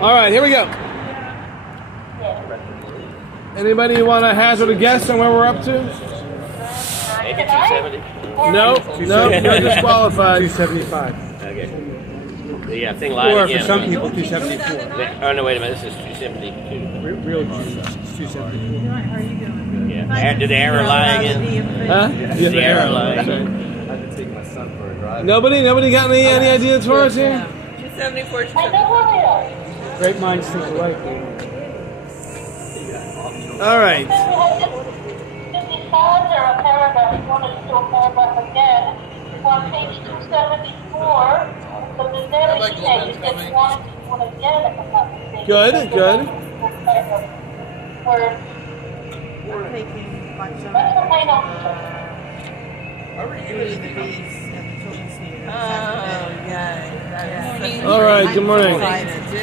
All right, here we go. Anybody want to hazard a guess on where we're up to? Maybe 270. No, you're disqualified. 275. Okay. The thing lied Or again. for some people, 274. Oh no, wait a minute. This is 272. Real juice, 274. Yeah. Did the error lie again? Huh? Did the error lie I again? had to take my son for a drive. Nobody got any ideas for us here? 274, 274. Great minds think alike. All right. There a paragraph. If you want to do a paragraph again, it's on page 274. So there's never change. It gets one again, if I'm not mistaken. Good. Where We're taking that's what my notes say. Are we doing the bees and the children's theater? Oh, yeah. All right, good morning. Invited too.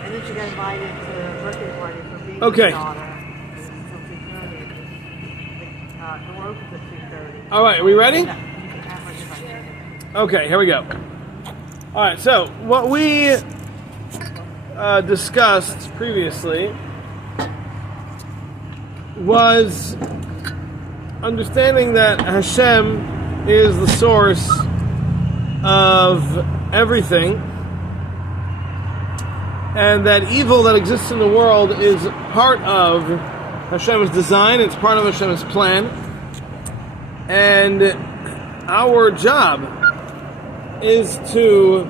And then she got invited to a birthday party for being Okay. daughter. Until 2:30. The door opens at 2:30. All right, are we ready? You can act like if I did. Okay, here we go. All right, so what we discussed previously was understanding that Hashem is the source of everything, and that evil that exists in the world is part of Hashem's design, it's part of Hashem's plan, and our job is to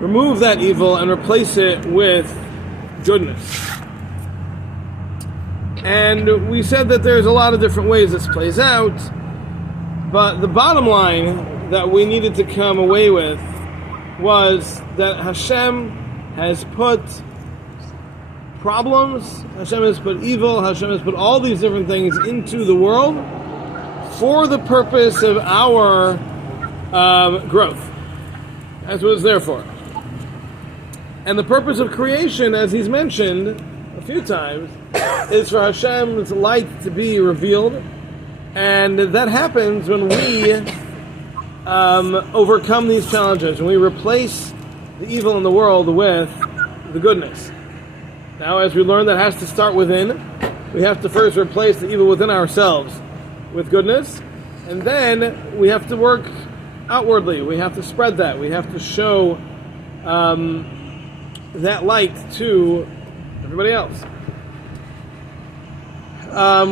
remove that evil and replace it with goodness. And we said that there's a lot of different ways this plays out, but the bottom line that we needed to come away with was that Hashem has put problems, Hashem has put evil, Hashem has put all these different things into the world for the purpose of our growth. That's what it's there for. And the purpose of creation, as he's mentioned a few times, is for Hashem's light to be revealed, and that happens when we overcome these challenges, when we replace the evil in the world with the goodness. Now, as we learned, that has to start within. We have to first replace the evil within ourselves with goodness, and then we have to work outwardly. We have to spread that. We have to show that light to everybody else.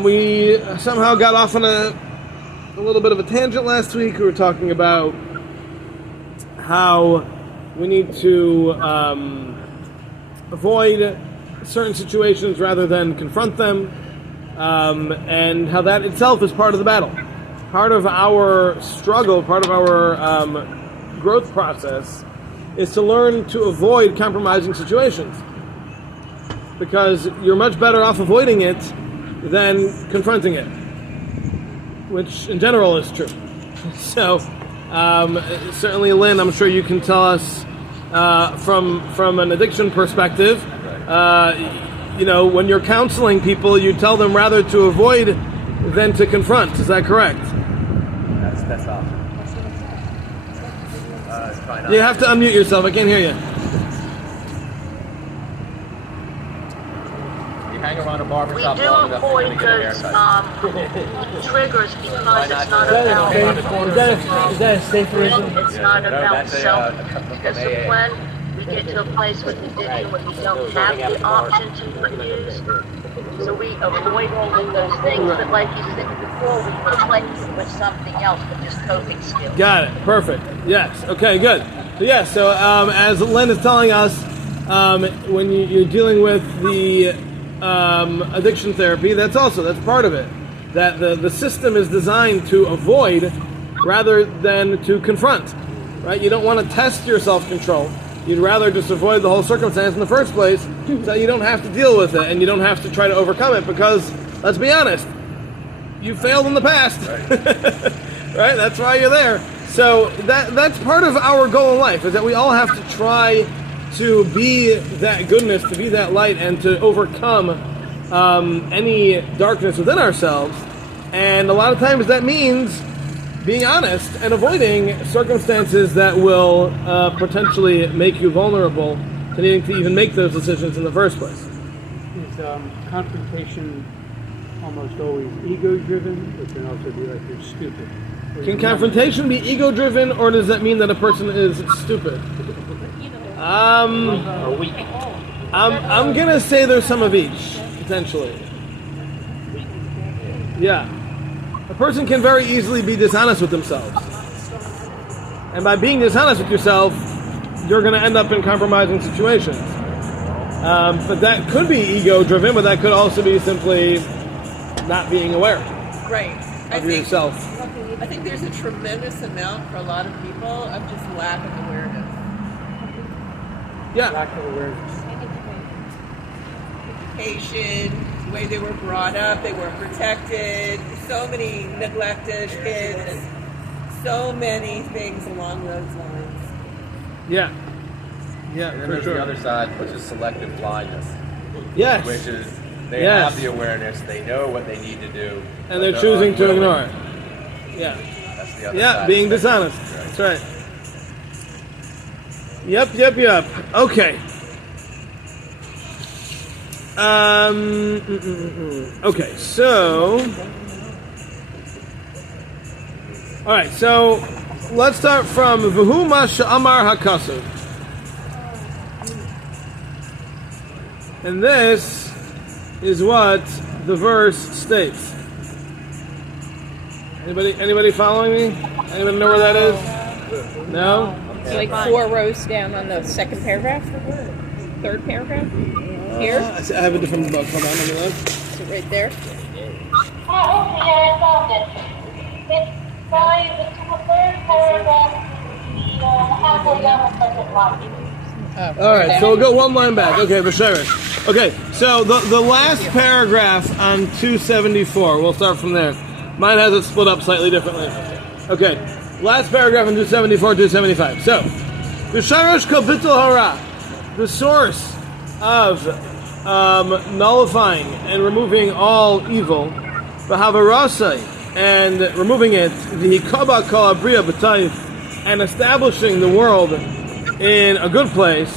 We somehow got off on a little bit of a tangent last week. We were talking about how we need to avoid certain situations rather than confront them, and how that itself is part of the battle. Part of our struggle, part of our growth process is to learn to avoid compromising situations, because you're much better off avoiding it than confronting it, which in general is true. So certainly, Lynn, I'm sure you can tell us from an addiction perspective, when you're counseling people, you tell them rather to avoid than to confront. Is that correct? That's awesome. You have to unmute yourself. I can't hear you. You hang around a barber We shop do long enough, you're avoid gonna get a those haircut. triggers because it's not Is that about a safe reason? it's not No, about that's self. a custom Because from AA. when we get to a place with addiction where we don't have the option to use, so we avoid all of those things. But like you said before, we replace it with something else, with just coping skills. Got it. Perfect. Yes. Okay, good. So as Lynn is telling us, when you're dealing with the addiction therapy, that's part of it. That the system is designed to avoid rather than to confront. Right? You don't want to test your self-control. You'd rather just avoid the whole circumstance in the first place, so you don't have to deal with it and you don't have to try to overcome it, because, let's be honest, you failed in the past. Right? That's why you're there. So that's part of our goal in life, is that we all have to try to be that goodness, to be that light, and to overcome any darkness within ourselves. And a lot of times that means being honest and avoiding circumstances that will potentially make you vulnerable to needing to even make those decisions in the first place. Is confrontation almost always ego-driven? It can also be like you're stupid. Can confrontation be ego-driven, or does that mean that a person is stupid? Or weak. I'm gonna say there's some of each, potentially. Yeah. A person can very easily be dishonest with themselves. And by being dishonest with yourself, you're gonna end up in compromising situations. But that could be ego-driven, but that could also be simply not being aware Right. of yourself. I think there's a tremendous amount for a lot of people of just lack of awareness. Yeah. Lack of awareness. Education, the way they were brought up, they weren't protected, so many neglected kids, so many things along those lines. Yeah. Yeah, And then for there's sure. the other side, which is selective blindness, Yes. which is they Yes. have the awareness, they know what they need to do, And but they're choosing to unwilling. ignore it. Yeah. That's the other Yeah, side. being dishonest. That's right. Yep. Okay. Okay, so... Alright, so let's start from V'hu ma she'amar hakasav. And this is what the verse states. Anybody following me? Anybody know where that is? No? It's like 4 rows down on the second paragraph, third paragraph. Here, I have a different book. Hold on, let me look. is it right there? Oh, okay, yeah, I found it. It's by the third paragraph, the halfway down the second line. All right, so we'll go one line back. Okay, B'Sheresh. Okay, so the last paragraph on 274. We'll start from there. Mine has it split up slightly differently. Okay, last paragraph on 274, 275. So, B'Sheresh kapitel hara, the source of nullifying and removing all evil, v'havarasai, and removing it, v'hikaba kol abriya b'tayif, and establishing the world in a good place.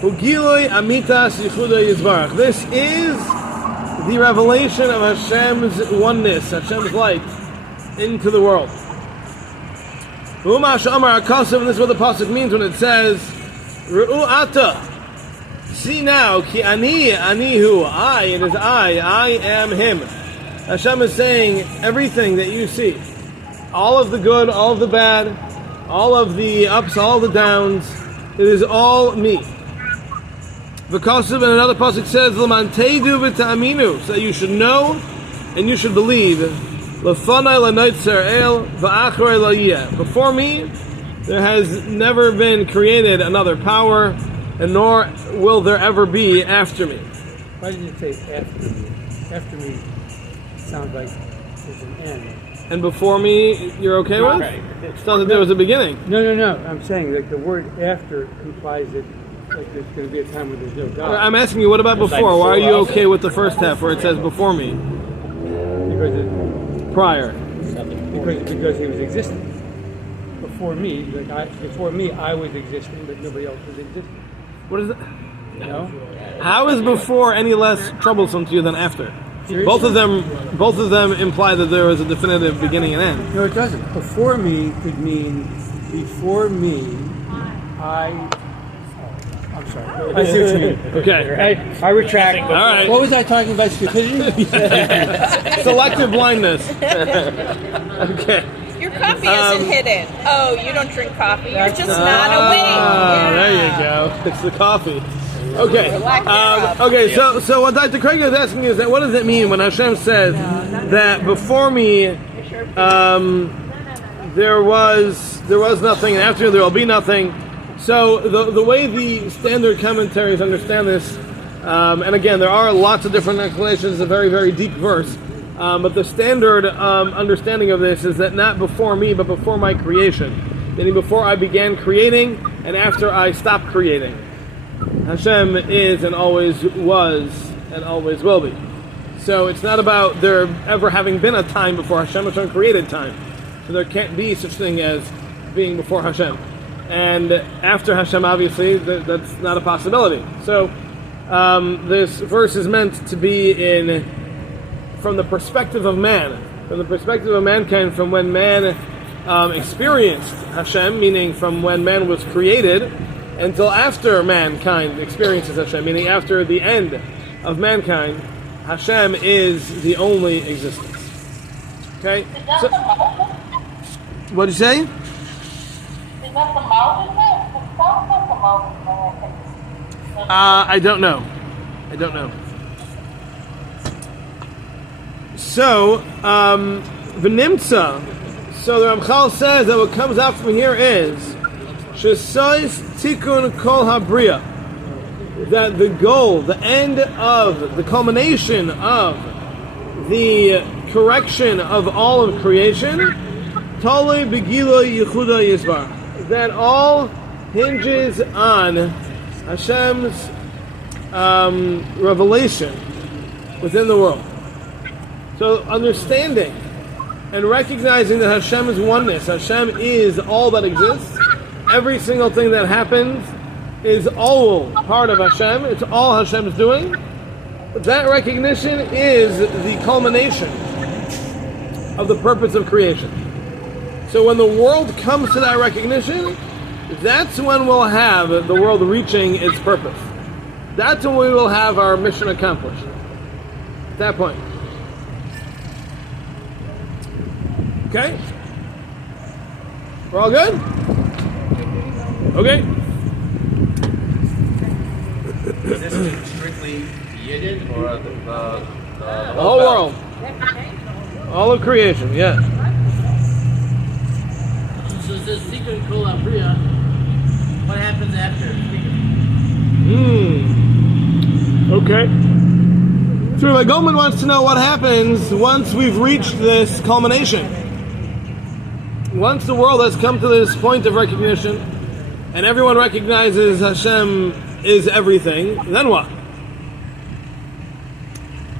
Ugiloi amitas yichudai yizbarach. This is the revelation of Hashem's oneness, Hashem's light into the world. Umash Amar Akasav, and this is what the pasuk means when it says, Ru'u ata, see now, ki ani anihu, I, it is I am him. Hashem is saying everything that you see, all of the good, all of the bad, all of the ups, all the downs, it is all me. V'kasav, and another pasuk says, L'man teidu v'ta'aminu, so you should know and you should believe. L'fanai l'noitzer el v'achrei la'yeh. Before me, there has never been created another power, and nor will there ever be after me. Why did you say after me? After me sounds like there's an end. And before me, you're okay with? It's not that there was a beginning. No. I'm saying like the word after implies that like there's going to be a time when there's no God. I'm asking you, what about before? Why are you okay with the first half where it says before me? Because Prior. because he was existing. Before me, I was existing, but nobody else was existing. What is that? You know? How is before any less troublesome to you than after? Both of them imply that there was a definitive beginning and end. No, it doesn't. Before me could mean before me, I'm sorry. I see what you mean. Okay. I retract. All right. What was I talking about? Stupidity? Selective blindness. Okay. Your coffee isn't hidden. Oh, you don't drink coffee. You're just not awake. Ah, there you go. It's the coffee. Okay. Okay. So what Dr. Craig is asking is that what does it mean when Hashem says that before me there was nothing, and after me there will be nothing? So the way the standard commentaries understand this, and again there are lots of different explanations. It's a very, very deep verse, but the standard understanding of this is that not before me, but before my creation, meaning before I began creating and after I stopped creating. Hashem is and always was and always will be. So it's not about there ever having been a time before Hashem created time. So there can't be such thing as being before Hashem. And after Hashem, obviously, that's not a possibility. So this verse is meant to be from the perspective of man, from the perspective of mankind, from when man experienced Hashem, meaning from when man was created, until after mankind experiences Hashem, meaning after the end of mankind, Hashem is the only existence. Okay? Is that the mountain? What did you say? Is that the mountain there? It sounds like the mountain there, I think. I don't know. So, V'nimtza. So the Ramchal says that what comes out from here is Shesois Tikkun Kol Habriya. That the goal, the end of, the culmination of the correction of all of creation, Tolei Begilo Yehuda Yisbar. That all hinges on Hashem's revelation within the world. So understanding and recognizing that Hashem is oneness, Hashem is all that exists, every single thing that happens is all part of Hashem, it's all Hashem's doing, that recognition is the culmination of the purpose of creation. So when the world comes to that recognition, that's when we'll have the world reaching its purpose. That's when we will have our mission accomplished. At that point. Okay? We're all good? Okay. Is this strictly Yidden or the whole world. All of creation, yeah. So it says Tikkun Kol Habriya. What happens after Okay. So Rabbi Goldman wants to know what happens once we've reached this culmination. Once the world has come to this point of recognition, and everyone recognizes Hashem is everything, then what?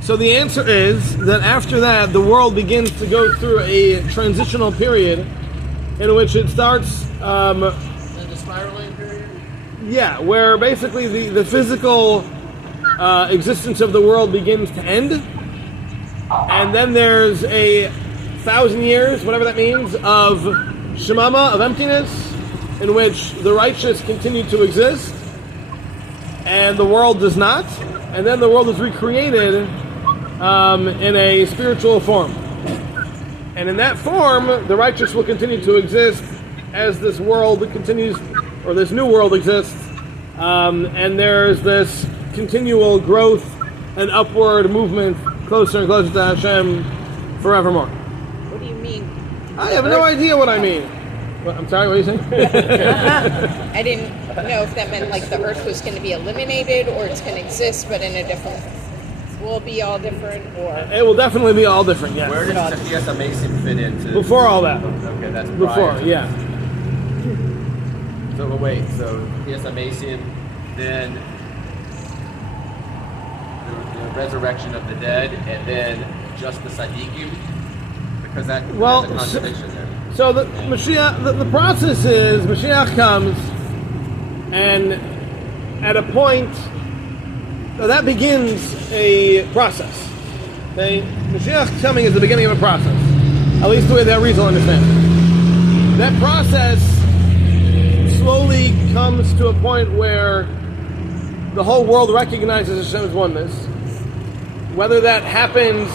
So the answer is that after that, the world begins to go through a transitional period in which it starts... the spiraling period? Yeah, where basically the physical existence of the world begins to end, and then there's 1,000 years, whatever that means, of shemama, of emptiness, in which the righteous continue to exist, and the world does not, and then the world is recreated in a spiritual form. And in that form, the righteous will continue to exist as this world continues, or this new world exists, and there's this continual growth and upward movement closer and closer to Hashem forevermore. What do you mean? I have no idea what I mean. I'm sorry, what are you saying? I didn't know if that meant like the earth was going to be eliminated or it's going to exist but in a different... Will it be all different or... It will definitely be all different, yes. Where does Zacchaeus Amasim fit into? Before all that. Okay, that's prior Before, to- yeah. So but wait, so Zacchaeus Amasim, then the resurrection of the dead, and then just the Sadiqim? Because that there's a contradiction there. So the Mashiach, the process is Mashiach comes, and at a point that begins a process. Okay? Mashiach coming is the beginning of a process, at least the way that Arizal understands it. That process slowly comes to a point where the whole world recognizes Hashem's oneness. Whether that happens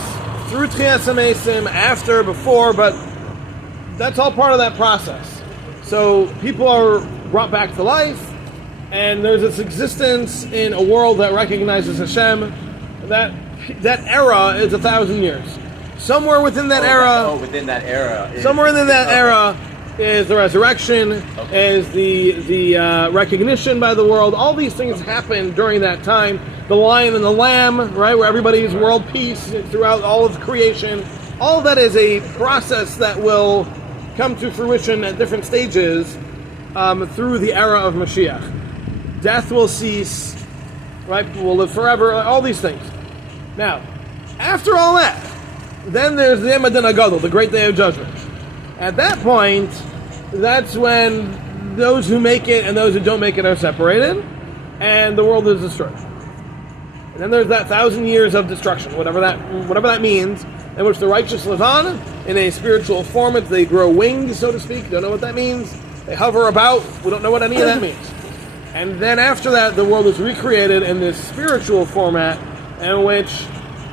through Tchias HaMesim, after, before, but that's all part of that process. So people are brought back to life, and there's this existence in a world that recognizes Hashem. That era is 1,000 years. Somewhere within that era... within that era. Somewhere within that era is the resurrection, is the recognition by the world. All these things happen during that time. The lion and the lamb, right, where everybody's world peace throughout all of creation. All of that is a process that will come to fruition at different stages through the era of Mashiach. Death will cease, right? We'll live forever. All these things. Now, after all that, then there's the Yom HaDin HaGadol, the Great Day of Judgment. At that point, that's when those who make it and those who don't make it are separated, and the world is destroyed. And then there's that 1,000 years of destruction, whatever that means, in which the righteous live on in a spiritual form. They grow wings, so to speak. Don't know what that means. They hover about. We don't know what any of that means. And then after that, the world is recreated in this spiritual format in which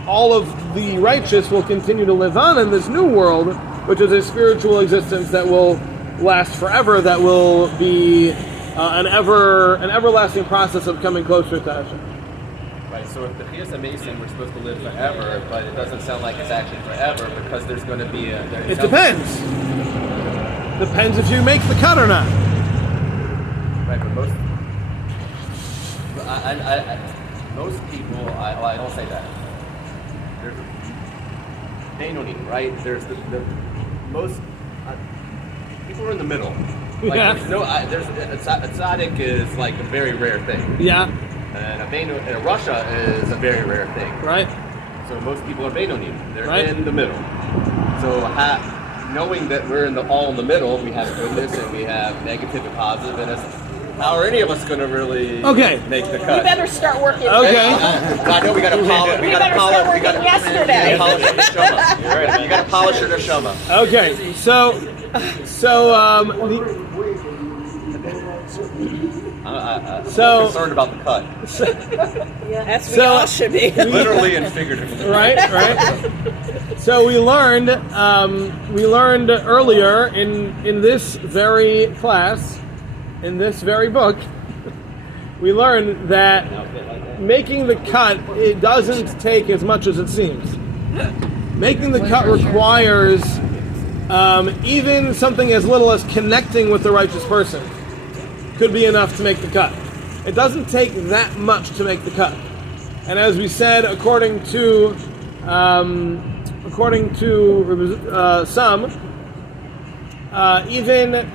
all of the righteous will continue to live on in this new world, which is a spiritual existence that will last forever, that will be an everlasting process of coming closer to Hashem. Right, so if the Chias HaMesim, we're supposed to live forever, but it doesn't sound like it's actually forever because there's going to be It depends. Depends if you make the cut or not. Right, but most people, I don't say that. They don't need, right? There's the most people are in the middle. Like, Yeah. there's a tzaddik is like a very rare thing. Yeah. And a Russia is a very rare thing. Right. So most people are Beinonim. They're Right. in the middle. So knowing that we're all in the middle, we have goodness and we have negative and positive in us. How are any of us going to really make the cut? We better start working. Okay. I know we got to polish. We better start working yesterday. Polish the neshama. You're right. You got to polish your neshama. Okay. I'm concerned about the cut. As we all should be. Literally and figuratively. Right. So we learned earlier in this very class, in this very book, we learned that making the cut, it doesn't take as much as it seems. Making the cut requires even something as little as connecting with the righteous person could be enough to make the cut. It doesn't take that much to make the cut. And as we said, according to some, even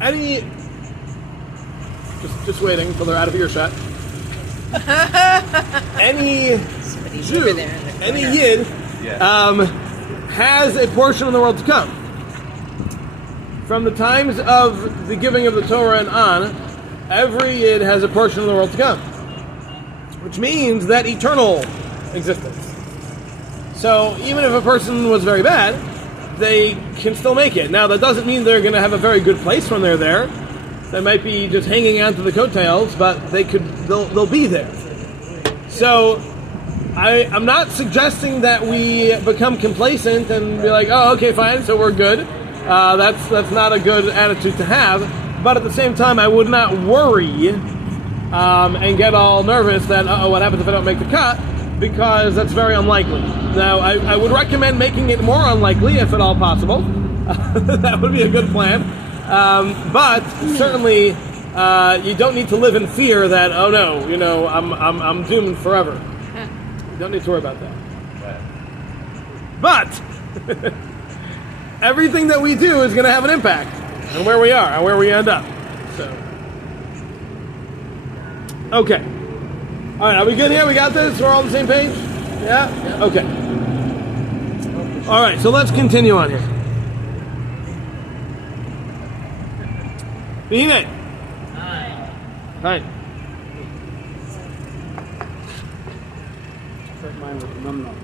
any just waiting until they're out of earshot. Any Jew, any Yid, has a portion of the world to come. From the times of the giving of the Torah and on, every Yid has a portion of the world to come, which means that eternal existence. So even if a person was very bad, they can still make it. Now that doesn't mean they're going to have a very good place when they're there. They might be just hanging on to the coattails, but they'll be there. So I'm not suggesting that we become complacent and be like, oh, okay, fine, so we're good. That's not a good attitude to have. But at the same time, I would not worry and get all nervous that, what happens if I don't make the cut? Because that's very unlikely. Now, I would recommend making it more unlikely, if at all possible. That would be a good plan. But certainly, you don't need to live in fear that, oh no, I'm doomed forever. You don't need to worry about that. But everything that we do is going to have an impact on where we are and where we end up. So, okay. All right, are we good here? We got this? We're all on the same page? Yeah? Okay. All right, so let's continue on here. Hi. Hi.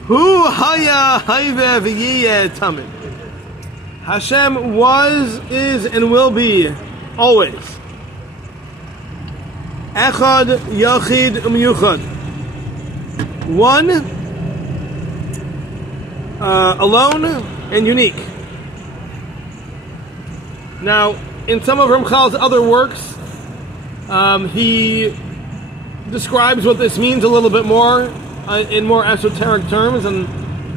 Hu haya hayve v'yiyeh tamid. Hashem was, is, and will be always. Echad, Yachid, Umyuchad. One, alone, and unique. Now, in some of Ramchal's other works, he describes what this means a little bit more in more esoteric terms, and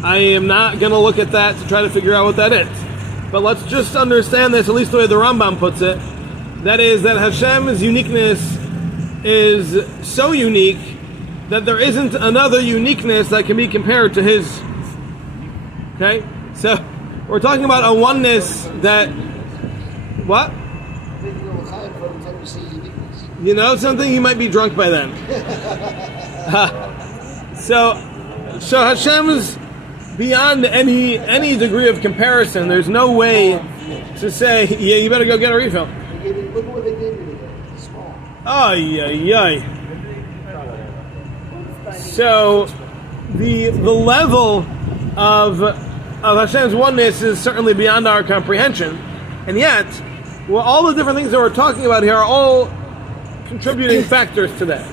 I am not going to look at that to try to figure out what that is. But let's just understand this, at least the way the Rambam puts it. That is that Hashem's uniqueness is so unique that there isn't another uniqueness that can be compared to his. Okay? So, we're talking about a oneness that... What? You know something? You might be drunk by then. So Hashem's beyond any degree of comparison. There's no way to say, yeah, you better go get a refill. Look at what they gave me today. Small. Ay. So the level of Hashem's oneness is certainly beyond our comprehension, and yet, well, all the different things that we're talking about here are all contributing factors to that.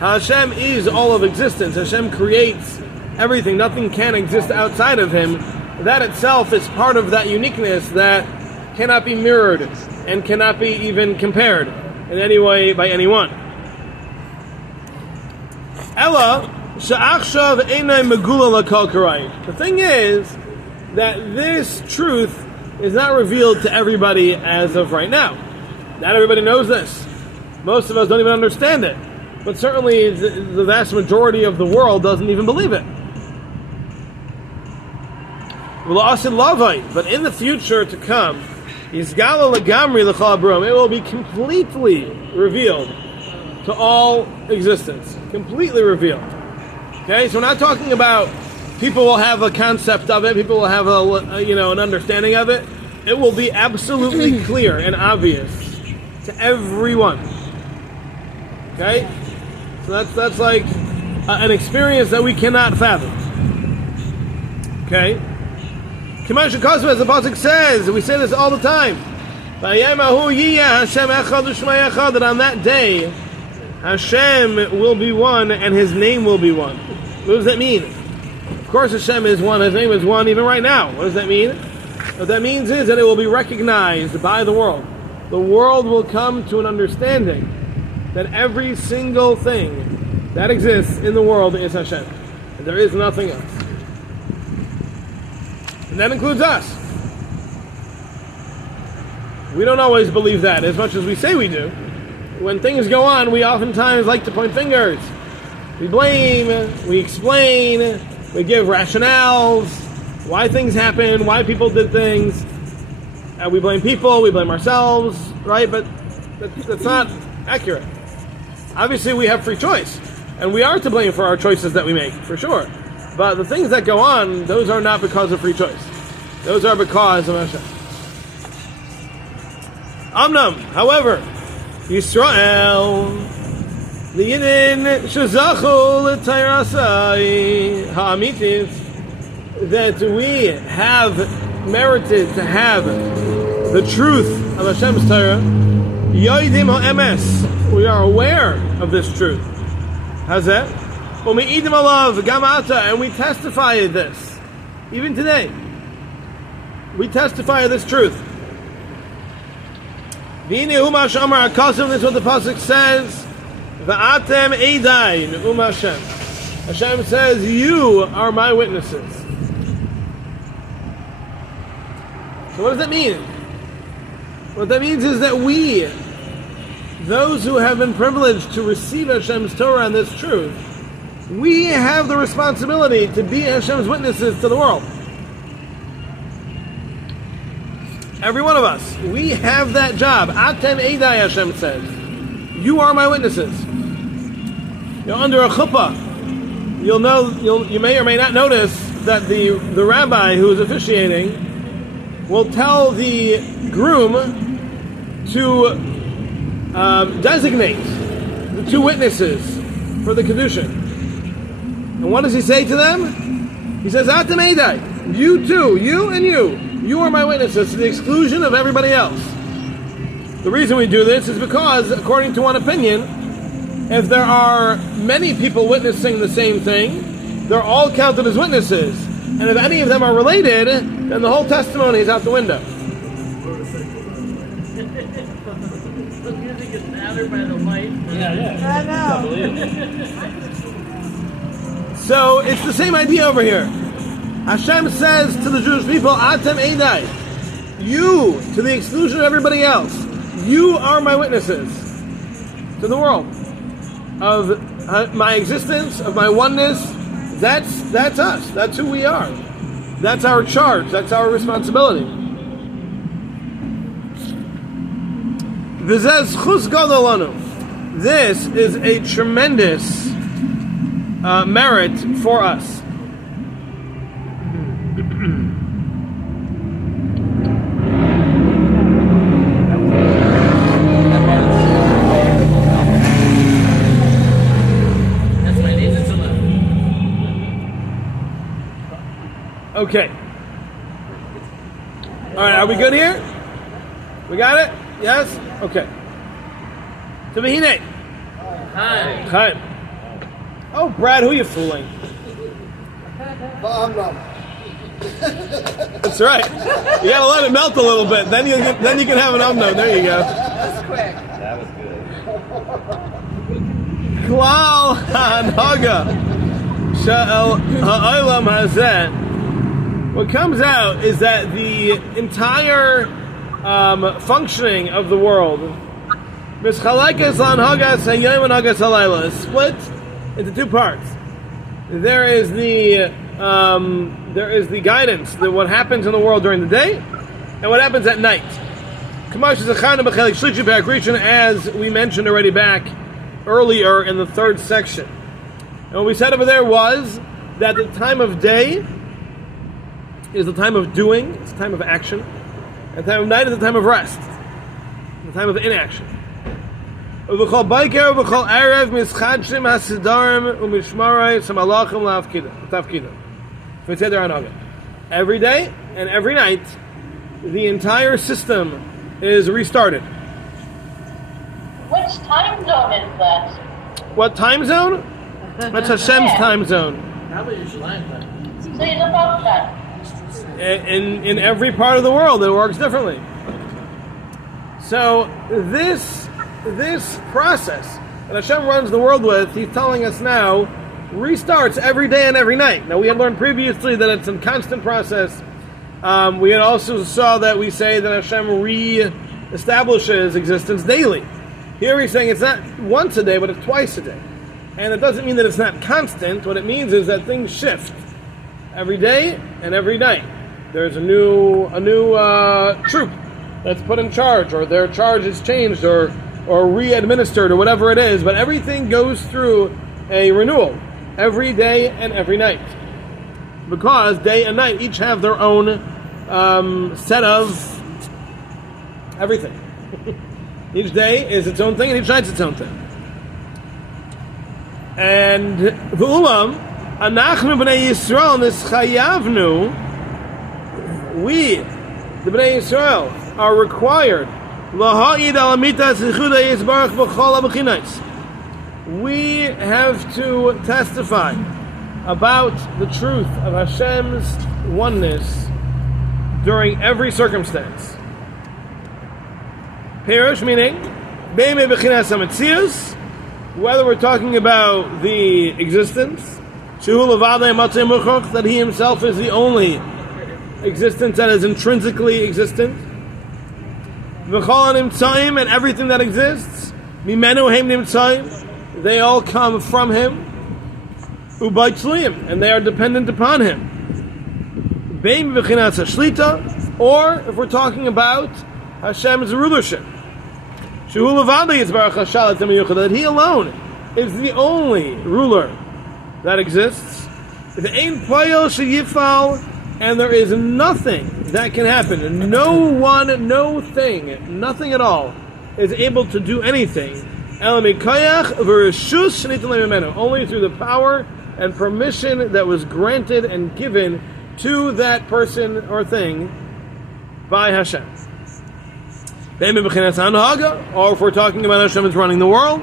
Hashem is all of existence. Hashem creates everything. Nothing can exist outside of Him. That itself is part of that uniqueness that cannot be mirrored and cannot be even compared in any way by anyone. Ella sha'achshav einay megula lakol karayim. The thing is that this truth is not revealed to everybody as of right now. Not everybody knows this. Most of us don't even understand it. But certainly the vast majority of the world doesn't even believe it. But in the future to come, it will be completely revealed to all existence. Completely revealed. Okay, so we're not talking about people will have a concept of it, people will have an understanding of it. It will be absolutely clear and obvious to everyone. Okay? So that's like an experience that we cannot fathom. Okay? K'mashu Kosov, as the pasuk says, we say this all the time. That on that day, Hashem will be one and His name will be one. What does that mean? Of course Hashem is one, His name is one even right now. What does that mean? What that means is that it will be recognized by the world. The world will come to an understanding that every single thing that exists in the world is Hashem. And there is nothing else. And that includes us. We don't always believe that as much as we say we do. When things go on, we oftentimes like to point fingers. We blame, we explain, we give rationales, why things happen, why people did things. We blame people, we blame ourselves, right? But that's not accurate. Obviously, we have free choice, and we are to blame for our choices that we make, for sure. But the things that go on, those are not because of free choice. Those are because of Hashem. Amnam, however, Yisrael, the Yidin shezachu l'tayrasai ha'amitis, that we have merited to have the truth of Hashem's Torah, yoidim ha'emes, we are aware of this truth. Hazeh, u'me'idim alav gamata, and we testify this, even today. We testify this truth. V'ine huma shamar hakasim, this is what the pasuk says. V'atem eidai ne'um Hashem. Hashem says, you are my witnesses. So what does that mean? What that means is that we, those who have been privileged to receive Hashem's Torah and this truth, we have the responsibility to be Hashem's witnesses to the world. Every one of us, we have that job. Atem Eidai, Hashem says. You are my witnesses. Under a chuppah, you may or may not notice that the rabbi who is officiating will tell the groom to designate the two witnesses for the kedusha. And what does he say to them? He says, Atem Eidai, you too, you and you are my witnesses to the exclusion of everybody else. The reason we do this is because, according to one opinion, if there are many people witnessing the same thing, they're all counted as witnesses. And if any of them are related, then the whole testimony is out the window. So it's the same idea over here. Hashem says to the Jewish people, Atem Eidai, you, to the exclusion of everybody else, you are my witnesses to the world of my existence, of my oneness. That's us. That's who we are. That's our charge. That's our responsibility. This is a tremendous merit for us. Okay. All right, are we good here? We got it? Yes? Okay. To Vahine. Hi. Oh, Brad, who are you fooling? That's right. You gotta let it melt a little bit. Then you can have an umno. There you go. That's quick. That was good. Klal hanhaga shel ha'olam hazeh. What comes out is that the entire functioning of the world mischalekes lanhagas hayom and hagas halayla is split into two parts. There is the guidance, what happens in the world during the day, and what happens at night. As we mentioned already back earlier in the third section. And what we said over there was that the time of day is the time of doing, it's the time of action, and the time of night is the time of rest, the time of inaction. We said every day and every night, the entire system is restarted. Which time zone is that? What time zone? That's Hashem's time zone. Probably your Shalim time. So it's about that. In every part of the world, it works differently. So this process that Hashem runs the world with, He's telling us now, restarts every day and every night. Now we had learned previously that it's a constant process. We had also saw that we say that Hashem re-establishes existence daily. Here he's saying it's not once a day, but it's twice a day. And it doesn't mean that it's not constant. What it means is that things shift every day and every night. There's a new troop that's put in charge, or their charge is changed, or re-administered, or whatever it is. But everything goes through a renewal every day and every night, because day and night each have their own set of everything. Each day is its own thing, and each night's its own thing. And the ulam, anachnu b'nei Yisrael nischayavnu, we, the b'nei Yisrael, are required laha'id al amitas yichudei yisbarach b'chol ha'b'chinais. We have to testify about the truth of Hashem's oneness during every circumstance. Perush meaning, be'emei b'chinas hametzius, whether we're talking about the existence, shehu levadei matzei muchach, that He Himself is the only existence that is intrinsically existent, v'chol nimtzaim, and everything that exists, mimenu heim nimtzaim, they all come from Him, ubaytzliim, and they are dependent upon Him. Be'em b'chinas hashlita, or if we're talking about Hashem's rulership, shehu levadei yisbarach hashalat hamiyuchad, that He alone is the only ruler that exists. V'ein poyel sheyifal, and there is nothing that can happen. No one, no thing, nothing at all is able to do anything. Only through the power and permission that was granted and given to that person or thing by Hashem. Or if we're talking about Hashem is running the world,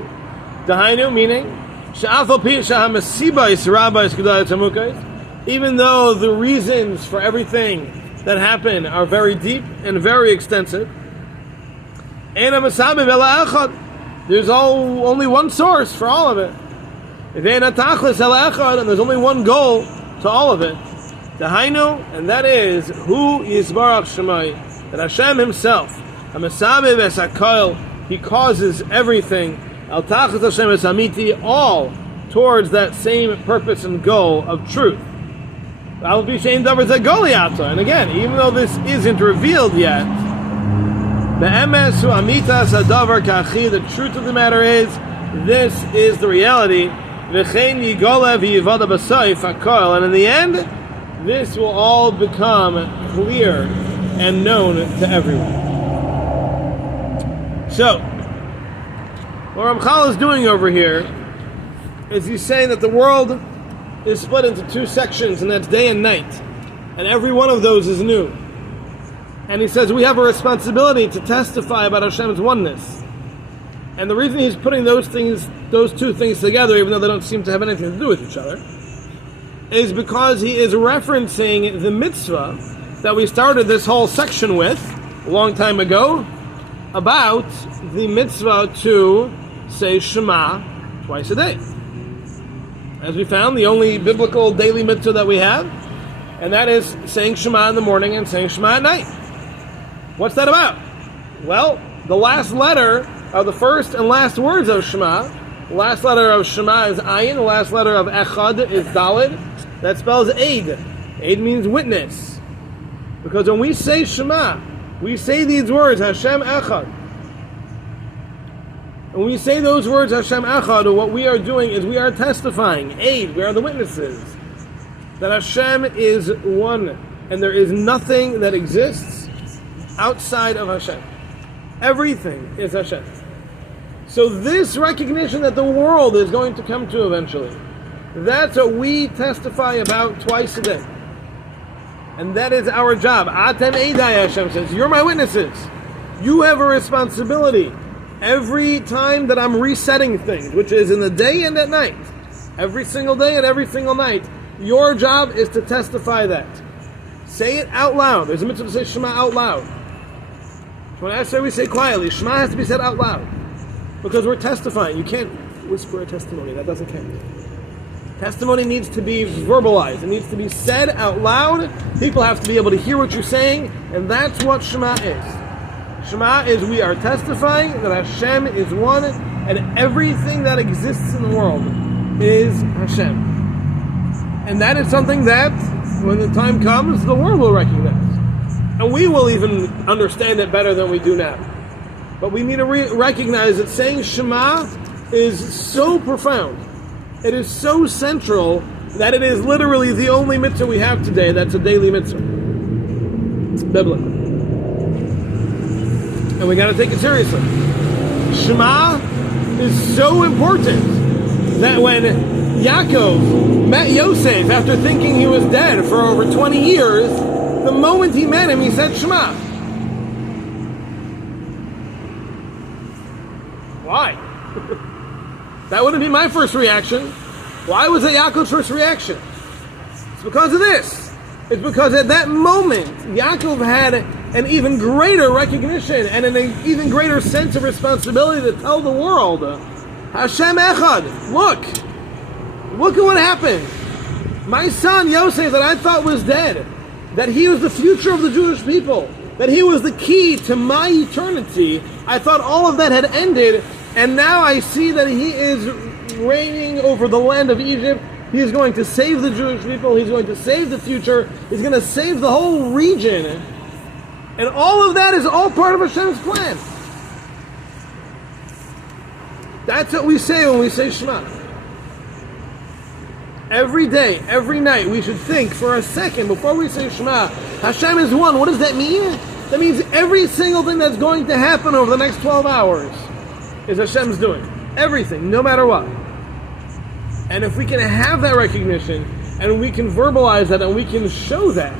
Dahainu, meaning, even though the reasons for everything that happen are very deep and very extensive, there's only one source for all of it. And there's only one goal to all of it. Dahainu, and that is Hu Yisbarach Shemai, that Hashem Himself, He causes everything, Al Tachas Hashem Esamiti, all towards that same purpose and goal of truth. And again, even though this isn't revealed yet, the truth of the matter is, this is the reality. And in the end, this will all become clear and known to everyone. So, what Ramchal is doing over here is he's saying that the world is split into two sections, and that's day and night. And every one of those is new. And he says we have a responsibility to testify about Hashem's oneness. And the reason he's putting those two things together, even though they don't seem to have anything to do with each other, is because he is referencing the mitzvah that we started this whole section with a long time ago, about the mitzvah to say Shema twice a day. As we found, the only biblical daily mitzvah that we have, and that is saying Shema in the morning and saying Shema at night. What's that about? Well, the last letter of the first and last words of Shema, the last letter of Shema is Ayin, the last letter of Echad is Daled. That spells Eid. Eid means witness. Because when we say Shema, we say these words, Hashem Echad. When we say those words, Hashem Echad, what we are doing is we are testifying, Eid, we are the witnesses, that Hashem is one, and there is nothing that exists outside of Hashem. Everything is Hashem. So this recognition that the world is going to come to eventually, that's what we testify about twice a day. And that is our job. Atem Eidai, Hashem says, you're my witnesses. You have a responsibility. Every time that I'm resetting things, which is in the day and at night, every single day and every single night, your job is to testify that. Say it out loud. There's a mitzvah to say Shema out loud. When I say we say quietly, Shema has to be said out loud. Because we're testifying. You can't whisper a testimony. That doesn't count. Testimony needs to be verbalized. It needs to be said out loud. People have to be able to hear what you're saying. And that's what Shema is. Shema is we are testifying that Hashem is one, and everything that exists in the world is Hashem. And that is something that, when the time comes, the world will recognize. And we will even understand it better than we do now. But we need to recognize that saying Shema is so profound. It is so central that it is literally the only mitzvah we have today that's a daily mitzvah. Biblically. And we got to take it seriously. Shema is so important that when Yaakov met Yosef after thinking he was dead for over 20 years, the moment he met him, he said Shema. Why? That wouldn't be my first reaction. Why was it Yaakov's first reaction? It's because of this. It's because at that moment, Yaakov had an even greater recognition and an even greater sense of responsibility to tell the world, Hashem Echad, look at what happened. My son Yosef that I thought was dead, that he was the future of the Jewish people, that he was the key to my eternity, I thought all of that had ended, and now I see that he is reigning over the land of Egypt. He is going to save the Jewish people. He's going to save the future. He's going to save the whole region. And all of that is all part of Hashem's plan. That's what we say when we say Shema. Every day, every night, we should think for a second before we say Shema, Hashem is one. What does that mean? That means every single thing that's going to happen over the next 12 hours is Hashem's doing. Everything, no matter what. And if we can have that recognition, and we can verbalize that, and we can show that,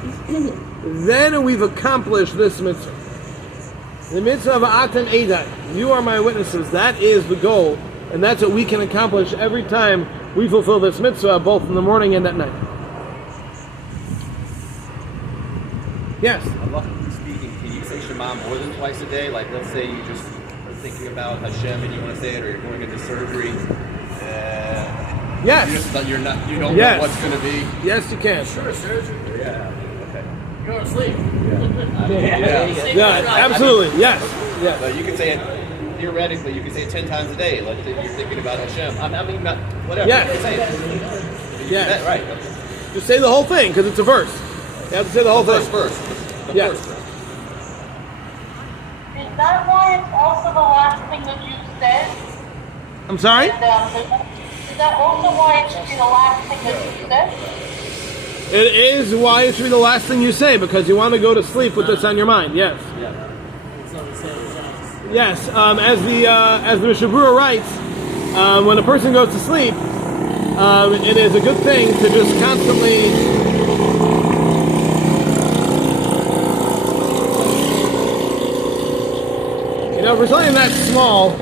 then we've accomplished this mitzvah. The mitzvah of Atem Eidai. You are my witnesses. That is the goal. And that's what we can accomplish every time we fulfill this mitzvah, both in the morning and at night. Yes? Speaking, can you say Shema more than twice a day? Like, let's say you just are thinking about Hashem and you want to say it, or you're going into surgery. Yes. You don't know what's going to be. Yes, you can. Sure, surgery. Yeah. Okay. You're going to sleep. Yeah, absolutely. Yes. So you can say it, theoretically, you can say it 10 times a day. Like, if you're thinking about Hashem. I mean, whatever. Yeah. You can say it. Yeah. Right. Just say the whole thing, because it's a verse. You have to say the whole thing. First. Yeah. Is that why it's also the last thing that you said? I'm sorry? And, is that also why it should be the last thing that you said? It is why it should be the last thing you say, because you want to go to sleep with this on your mind. Yes. Yes. As the Mishnah Berurah writes, when a person goes to sleep, it is a good thing to just constantly No, for something that small.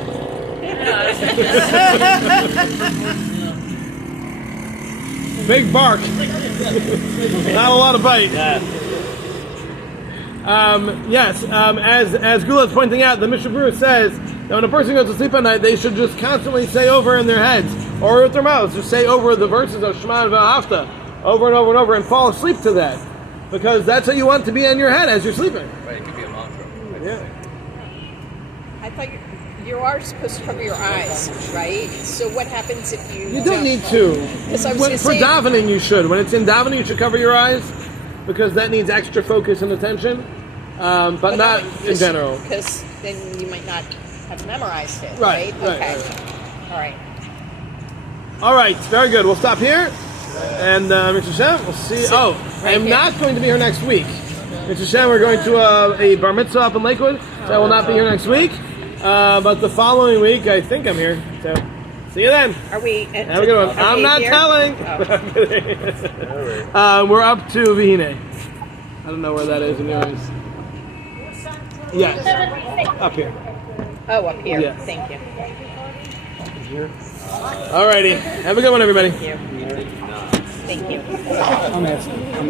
Big bark. Not a lot of bite. Yes, as Gula's pointing out, the Mishnah Berurah says that when a person goes to sleep at night, they should just constantly say over in their heads or with their mouths, just say over the verses of Shema and V'ahavta over and over and over and fall asleep to that. Because that's what you want to be in your head as you're sleeping. Right, it could be a mantra. Yeah. I thought you are supposed to cover your eyes, right? So what happens if you You don't need to. Yes, I was For gonna say- davening, you should. When it's in davening, you should cover your eyes because that needs extra focus and attention, but not in general. Because then you might not have memorized it, Right, right? right, Okay. right. All right. All right, very good. We'll stop here. And Mr. Shem, we'll see. So, I am not going to be here next week. Mr. Shem, we're going to a bar mitzvah up in Lakewood, so I will not be here next week. But the following week, I think I'm here. So, see you then. Are we? Have a good one. I'm not telling. We're up to Vihine. I don't know where that is in yours. Yes, up here. Oh, up here. Yeah. Thank you. All righty. Have a good one, everybody. Thank you. I'm asking.